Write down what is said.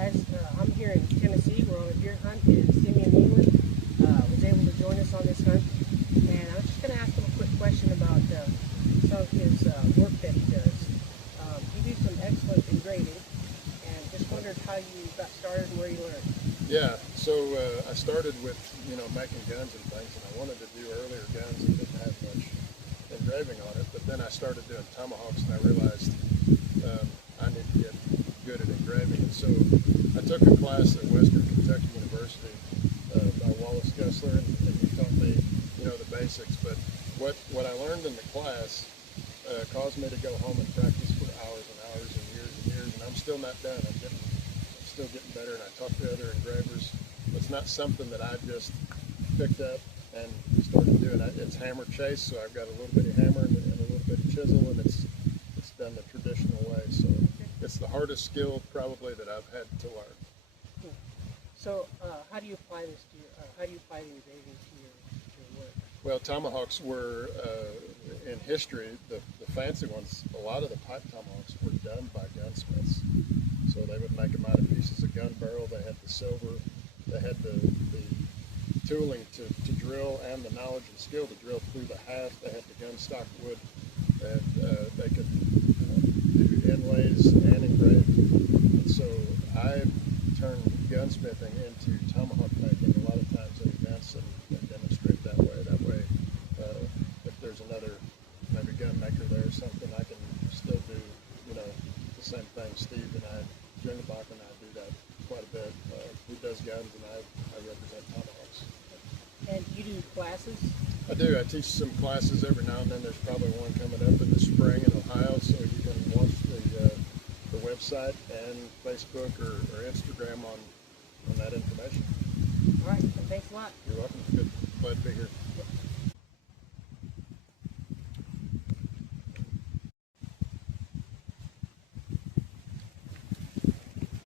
guys. I'm here in Tennessee. We're on a deer hunt, and Simeon England was able to join us on this hunt. And I was just going to ask him a quick question about some of his work that he does. You do some excellent engraving, and just wondered how you got started and where you learned. Yeah, so I started with, making guns and things, and I wanted to do earlier guns that didn't have much engraving on it, but then I started doing tomahawks, and I realized I need to get good at engraving. And so I took a class at Western Kentucky University by Wallace Gessler, and he taught me, the basics. But what I learned in the class caused me to go home and practice for hours and hours and years, and I'm still not done. I'm still getting better, and I talk to other engravers. It's not something that I just picked up and started doing. It's hammer chase, so I've got a little bitty hammer and a little bitty chisel, and it's done the traditional way. So it's the hardest skill probably that I've had to learn. Cool. So how do you apply this to how do you apply the engraving to your work? Well, tomahawks were in history the fancy ones. A lot of the pipe tomahawks were done by gunsmiths. So they would make them out of pieces of gun barrel. They had the silver. They had the tooling to drill and the knowledge and skill to drill through the haft. They had the gun stock wood. And they could do inlays and engrave. And so I turned gunsmithing into tomahawk making a lot of times at events and demonstrate that way. That way, if there's another maybe gun maker there or something, I can still do the same thing. Steve and I, Jengebach and I do that quite a bit. He does guns and I represent tomahawks. And you do classes? I do. I teach some classes every now and then. There's probably one coming up in the spring in Ohio, so you can watch the website and Facebook or Instagram on that information. All right. Well, thanks a lot. You're welcome. Good. Glad to be here.